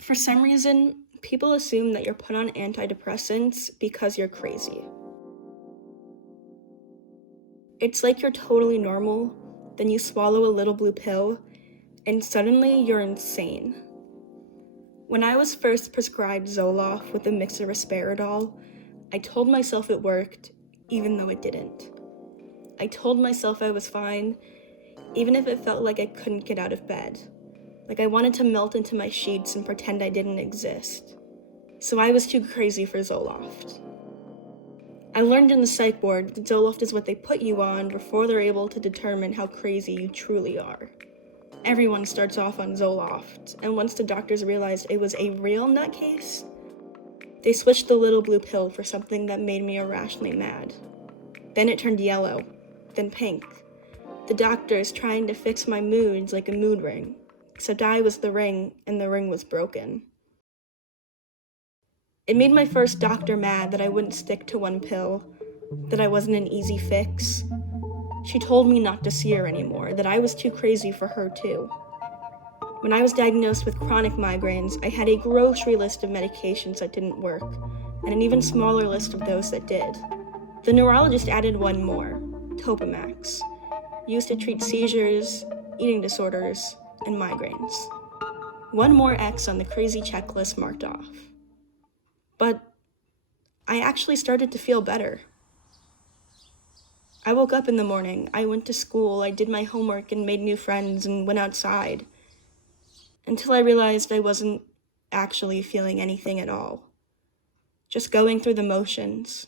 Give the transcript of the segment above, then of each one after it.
For some reason, people assume that you're put on antidepressants because you're crazy. It's like you're totally normal, then you swallow a little blue pill, and suddenly you're insane. When I was first prescribed Zoloft with a mix of risperidol, I told myself it worked, even though it didn't. I told myself I was fine, even if it felt like I couldn't get out of bed. Like I wanted to melt into my sheets and pretend I didn't exist. So I was too crazy for Zoloft. I learned in the psych ward that Zoloft is what they put you on before they're able to determine how crazy you truly are. Everyone starts off on Zoloft, and once the doctors realized it was a real nutcase, they switched the little blue pill for something that made me irrationally mad. Then it turned yellow, then pink. The doctors trying to fix my moods like a mood ring, except I was the ring, and the ring was broken. It made my first doctor mad that I wouldn't stick to one pill, that I wasn't an easy fix. She told me not to see her anymore, that I was too crazy for her too. When I was diagnosed with chronic migraines, I had a grocery list of medications that didn't work, and an even smaller list of those that did. The neurologist added one more, Topamax, used to treat seizures, eating disorders, and migraines. One more X on the crazy checklist marked off. But I actually started to feel better. I woke up in the morning, I went to school, I did my homework and made new friends and went outside. Until I realized I wasn't actually feeling anything at all. Just going through the motions,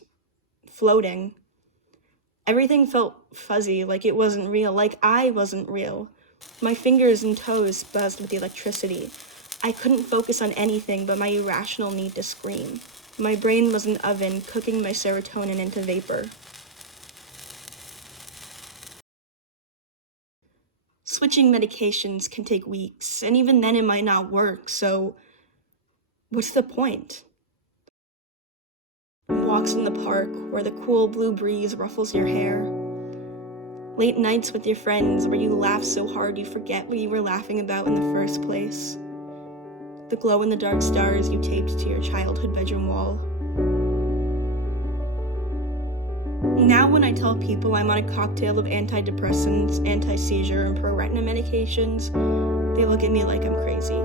floating. Everything felt fuzzy, like it wasn't real, like I wasn't real. My fingers and toes buzzed with electricity. I couldn't focus on anything but my irrational need to scream. My brain was an oven cooking my serotonin into vapor. Switching medications can take weeks, and even then it might not work, so what's the point? Walks in the park where the cool blue breeze ruffles your hair. Late nights with your friends where you laugh so hard you forget what you were laughing about in the first place. The glow-in-the-dark stars you taped to your childhood bedroom wall. Now when I tell people I'm on a cocktail of antidepressants, anti-seizure, and pro-retina medications, they look at me like I'm crazy.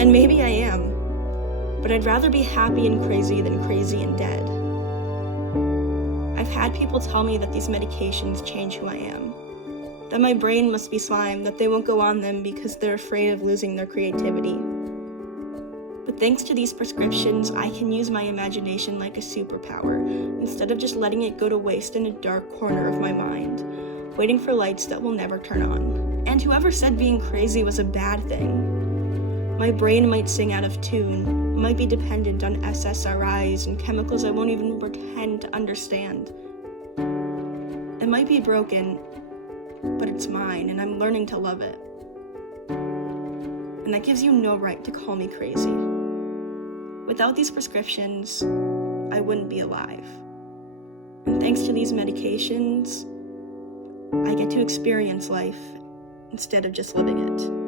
And maybe I am, but I'd rather be happy and crazy than crazy and dead. I've had people tell me that these medications change who I am, that my brain must be slime, that they won't go on them because they're afraid of losing their creativity. But thanks to these prescriptions, I can use my imagination like a superpower, instead of just letting it go to waste in a dark corner of my mind, waiting for lights that will never turn on. And whoever said being crazy was a bad thing? My brain might sing out of tune, might be dependent on SSRIs and chemicals I won't even pretend to understand. It might be broken, but it's mine, and I'm learning to love it. And that gives you no right to call me crazy. Without these prescriptions, I wouldn't be alive. And thanks to these medications, I get to experience life instead of just living it.